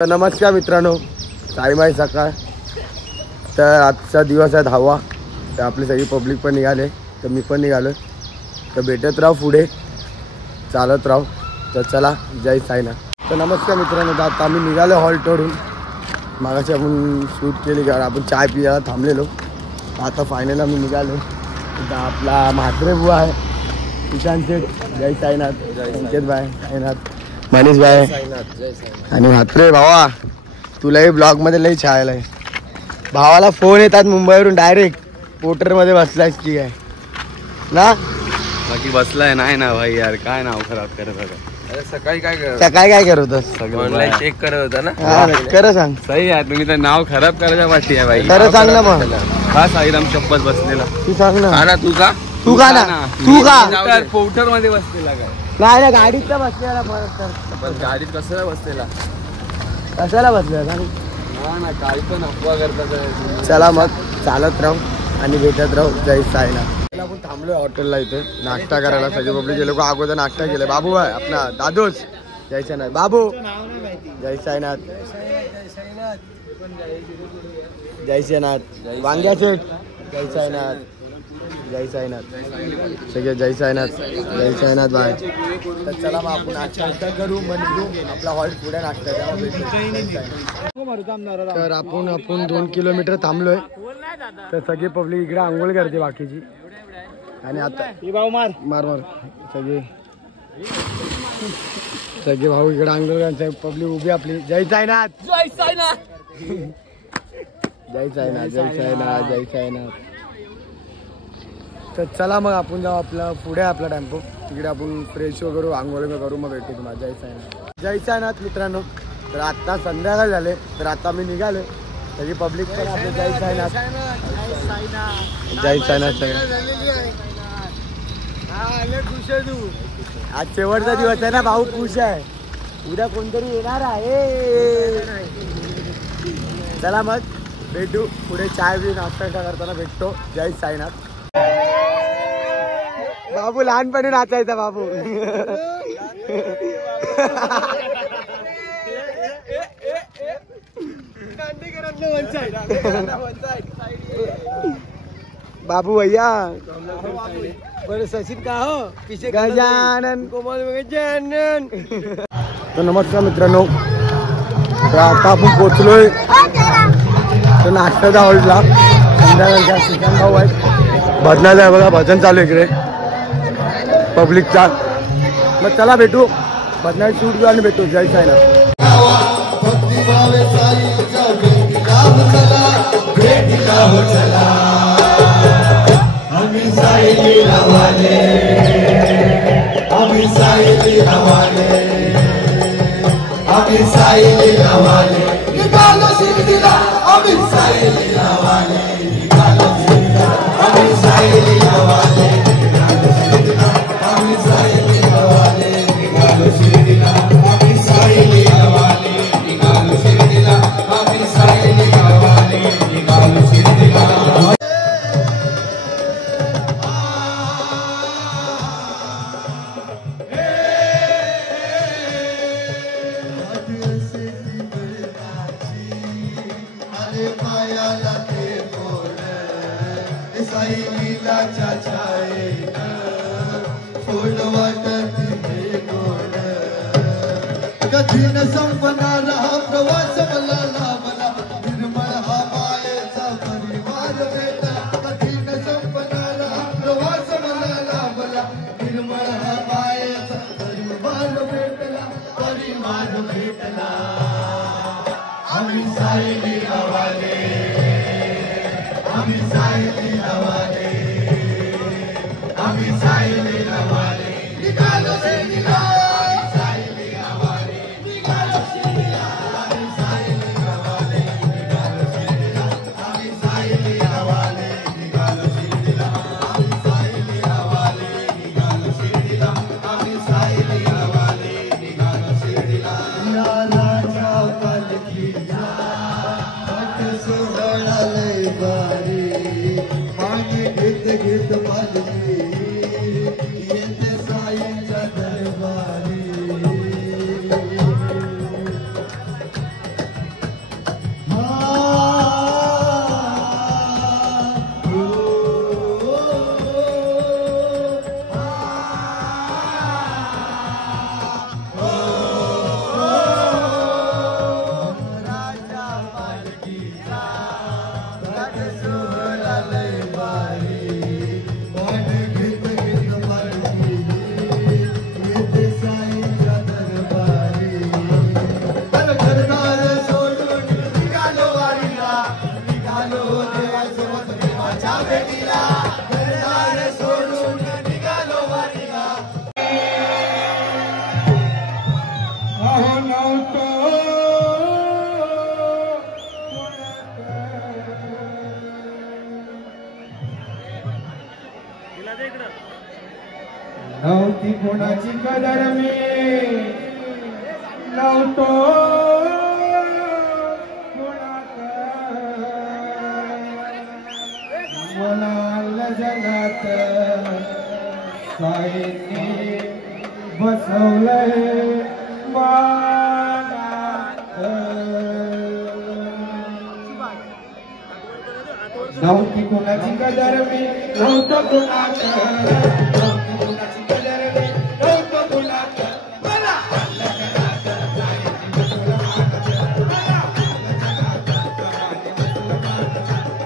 नमस्कार मित्रांनो, टाईम आहे सकाळ. तर आजचा दिवस आहे 10वा. तर आपली सगळी पब्लिक पण निघाले, तर मी पण निघालो. तर भेटत राहू, पुढे चालत राहू. तर चला, जय साईनाथ. तर नमस्कार मित्रांनो, आता आम्ही निघालो हॉल्टवरून. मागाशी आपण शूट केली, कारण आपण चाय पियाला थांबलेलो. आता फायनल आम्ही निघालो. आता आपला म्हात्रे बुवा आहे, किसान शेठ, जय साईनाथ. संकेत भाई साईनाथ, मनीष भाई आणि म्हात्रे. भावा तुलाही ब्लॉगमध्ये लई छायला आहे. भावाला फोन येतात मुंबईवरून डायरेक्ट, पोर्टरमध्ये बसलायस की काय ना? बाकी बसलाय नाही ना भाई यार, काय नाव खराब करत होता. अरे सकाळी काय करत होतं? ऑनलाईन चेक करत होता ना. खरं सांग. सही आहे, तुम्ही तर नाव खराब करायच्या वाटी आहे भाई. खरं सांग ना मग. हा साईराम शपथ बसलेला. तू सांग ना. ना तू का पोर्टर मध्ये बसलेला काय? नाही ना, गाडीत तर बसलेला. पण गाडीत कशाला बसलेला? कशाला बसलेला? ना काही पण अफवा करतात. चला मग चालत राहू आणि भेटत राहू. जय साईनाथ. आपण थांबलोय हॉटेलला इथे नाश्ता करायला. सगळे पब्लिक लोक अगोदर नाश्ता केले. बाबू आहे आपला दादोस. जय साईनाथ बाबू. जय साईनाथ. जय साईनाथ. वांग्या सेठ. जय साईनाथ. जय साईनाथ. सगळे जय साईनाथ. जय साईनाथ बाय. तर चला मग आपण नाश्ता करू, मग निघू. आपला हॉल्ट पुढे नाश्ता द्या. तर आपण 2 किलोमीटर थांबलोय. तर सगळी पब्लिक इकडे आंघोळ करते बाकीची. आणि आता मार मार सगळे भाऊ इकडे आंघोळ करते. पब्लिक उभी आपली. जय साईनाथ. जय साईनाथ. जय साईनाथ. जय साईनाथ. जय साईनाथ. तर चला मग आपण जाऊ. आपला पुढे आपला टेम्पो, तिकडे आपण फ्रेश वगैरे आंघोळ करू, मग भेटू तुम्हाला. जय साईनाथ. जय साईनाथ मित्रांनो. तर आता संध्याकाळ झाले, तर आता मी निघालो. सगळी पब्लिक पण आपली जय साईनाथ. जय साईनाथ. आज शेवटचा दिवस आहे ना भाऊ, खुश आहे. उद्या कोणतरी येणार आहे. चला मग भेटू पुढे. चाय बी नाश्ता करताना भेटतो. जय साईनाथ. बाबू लहानपणी नाचायचा बाबू. बाबू भैया बड़े सचिन का हो पीछे गजानन कोमल गजानन. तर नमस्कार मित्रांनो, तर आता आपण पोचलोय तर नाश्त्याचा हॉल्टला. संध्याकाळच्या किसान भाऊ आहेत, भजनाचा आहे बघा, भजन चालू इकडे पब्लिकचा. मग चला भेटू, भजनाची शूट घेऊ आणि भेटू. जय साईनाथ. कठीण संपणारा हा प्रवास मला लाभला, निर्मळ हा मायेचा परिवार भेटला. कठीण संपणारा हा प्रवास मला लाभला, निर्मळ हा मायेचा परिवार भेटला. परिवार भेटला. आम्ही सायली गावाले, आम्ही सायली गावाले, आम्ही सायली गावाले. निघालो से निघालो. नव्हती कोणाची कदर मी नव्हतो कोणात मला आलं जगात साईंनी बसवलंय नव्हती कोणाची कदर मी नव्हतं कोणाचं नव्हती कोणाची कदर मी नव्हतं कोणाचं मला आलं जगात साईंनी बसवलं मानाचं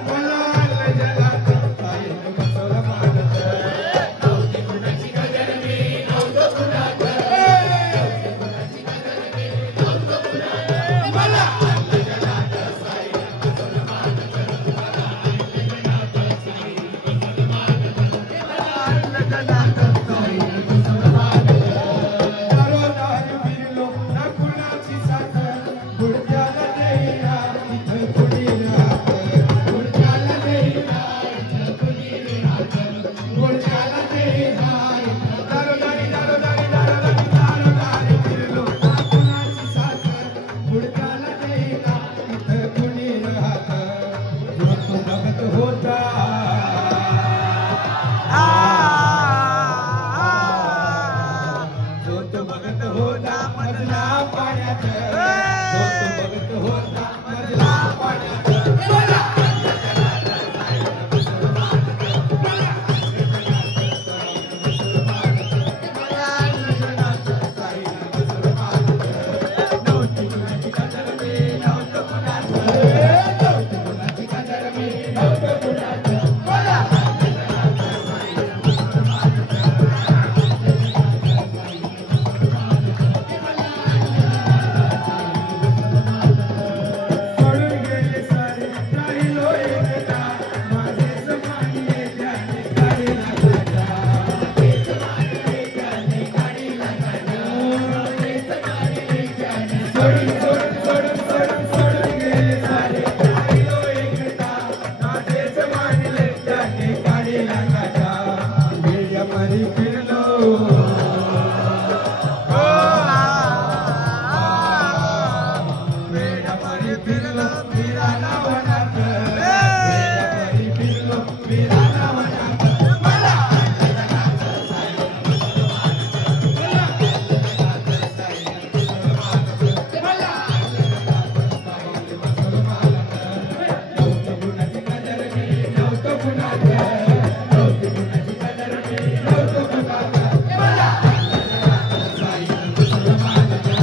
मला आलं जगात साईंनी बसवलं मानाचं नव्हती कोणाची कदर मी नव्हतं कोणाचं नव्हती कोणाची कदर मी नव्हतं कोणाचं मला आलं जगात साईंनी बसवलं मानाचं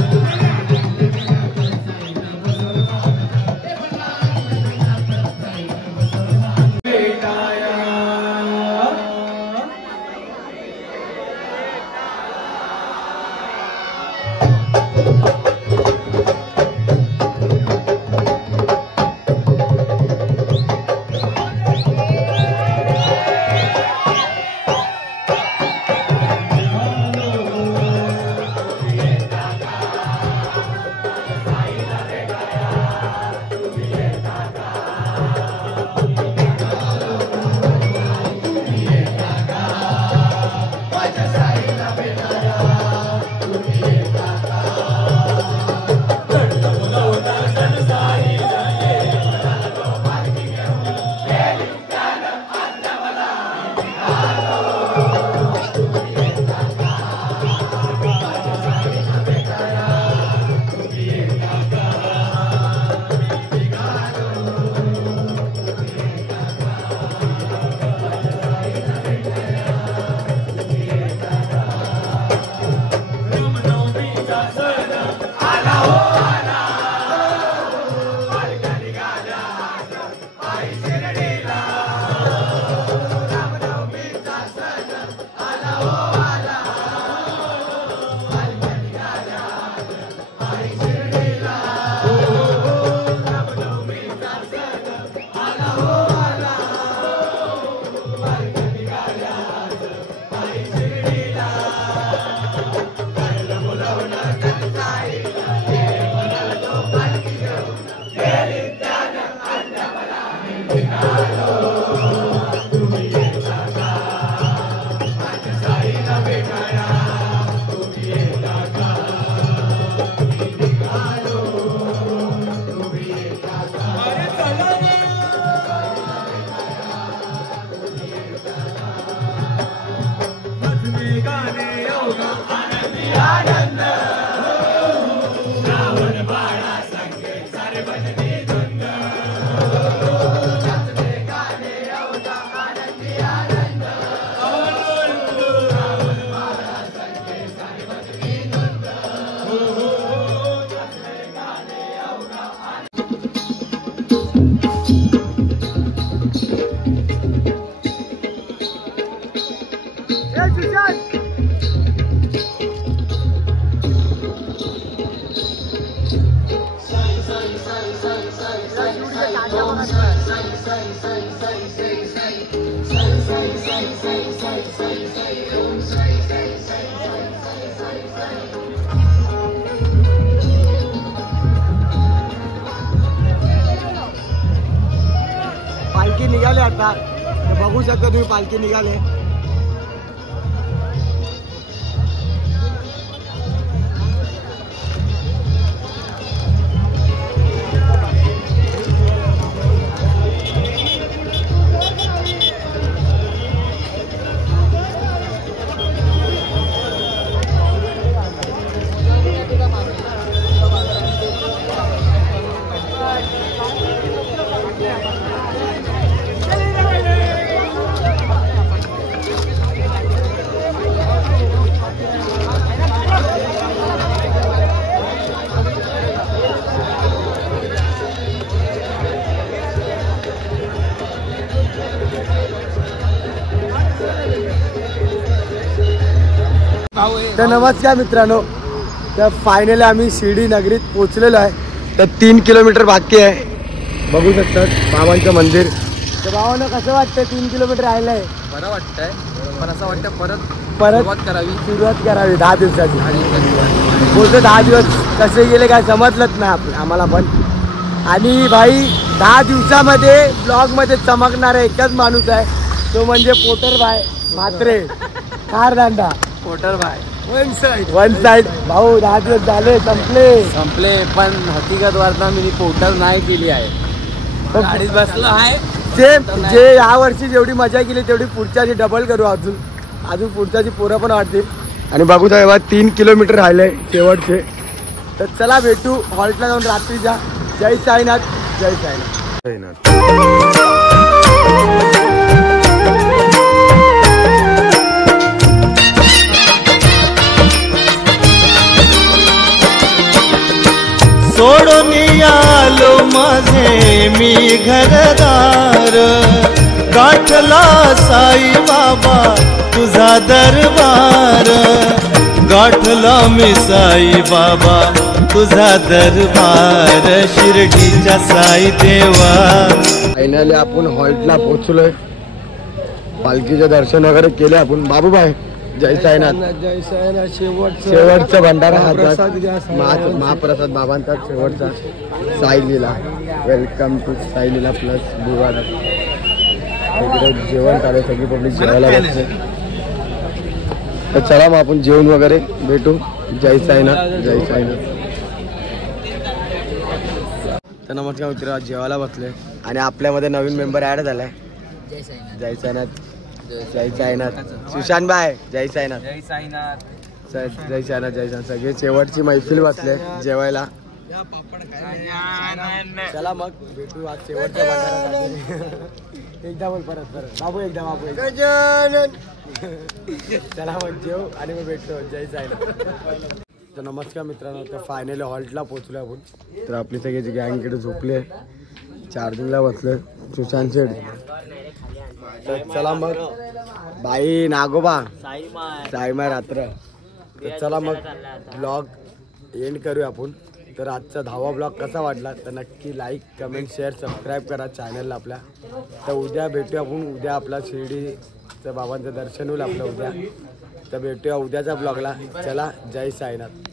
पालखी निघाले आता, बघू शकता तुम्ही पालखी निघाले. तर नमस्कार मित्रांनो, तर फायनली आम्ही शिर्डी नगरीत पोहोचलेलो आहे. तर 3 किलोमीटर बाकी आहे. बघू शकतात बाबांचं मंदिर. तर बाबांना कसं वाटतं 3 किलोमीटर राहिलंय? बरं वाटतंय, पण असं वाटतं परत परत सुरुवात करावी 10 दिवसाची. बोलतो 10 दिवस कसे गेले काय समजलंच नाही आम्हाला पण. आणि भाई 10 दिवसामध्ये ब्लॉगमध्ये चमकणारा एकच माणूस आहे, तो म्हणजे पोटर भाई म्हात्रे कारदांडा. पोटर भाई वन साइड भाऊ 10 दिवस झाले संपले, पण हकीकत वार्ता मी पोटर नाही केली आहे. गाडीत बसलो आहे. सेम जे या वर्षी जेवढी मजा केली तेवढी पुढच्याची डबल करू. अजून पुढच्याची पोरं पण वाढतील. आणि बघू तेव्हा 3 किलोमीटर राहिले शेवटचे. तर चला भेटू हॉल्टला जाऊन रात्रीच्या. जय साईनाथ, जय साईनाथ. सोडून आलो माझे मी घरदार, गाठला साई बाबा तुझा दरबार, गाठला मी साई बाबा तुझा दरबार, शिर्डीच्या साई देवा. फायनली आपण हॉल्टला पोहोचलोय. पालखीचे दर्शन वगैरे केले आपण. बाबूभाई जय साईनाथ. जय साईनाथ. शेवटचा भंडारा महाप्रसाद बाबांचा शेवटचा. Sai Leela, welcome to Sai Leela plus बुवाडा. इकडे जेवण चालू, सगळी पब्लिक जेवायला बसते. तर चला मग आपण जेवण वगैरे भेटू. जय साईनाथ, जय साईनाथ. तर नमस्कार मित्र, जेवायला बसले आणि आपल्यामध्ये नवीन मेंबर ऍड झालाय. जय साईनाथ, जय साईनाथ. सुशांत भाई जय साईनाथ. जय साईनाथ. जय साईनाथ, जय साईनाथ. सगळे शेवटची मैफिल बसले जेवायला. चला मग भेटू आज शेवटच्या भंडारासाठी. एकदा बोल परत बाबू, एकदा बाबू गजानन. चला मग जेव आणि मग भेटतो. जय साईनाथ. तर नमस्कार मित्रांनो, तर फायनली हॉल्टला पोहोचलो आपण. तर आपली सगळ्याची गँग इकडे झोपले, चार्जिंगला बसले. सुशांत शेठ. तर चला मग बाई नागोबा साईमाय रात्र. तर चला मग ब्लॉग एंड करूया आपण. तर आजचा 10वा ब्लॉग कसा वाटला तर नक्की लाईक, कमेंट, शेअर, सबस्क्राईब करा चॅनलला आपल्या. तर उद्या भेटूया आपण. उद्या आपला शिर्डीचं बाबांचं दर्शन होईल आपलं उद्या. तर भेटूया उद्याच्या ब्लॉगला. चला, जय साईनाथ.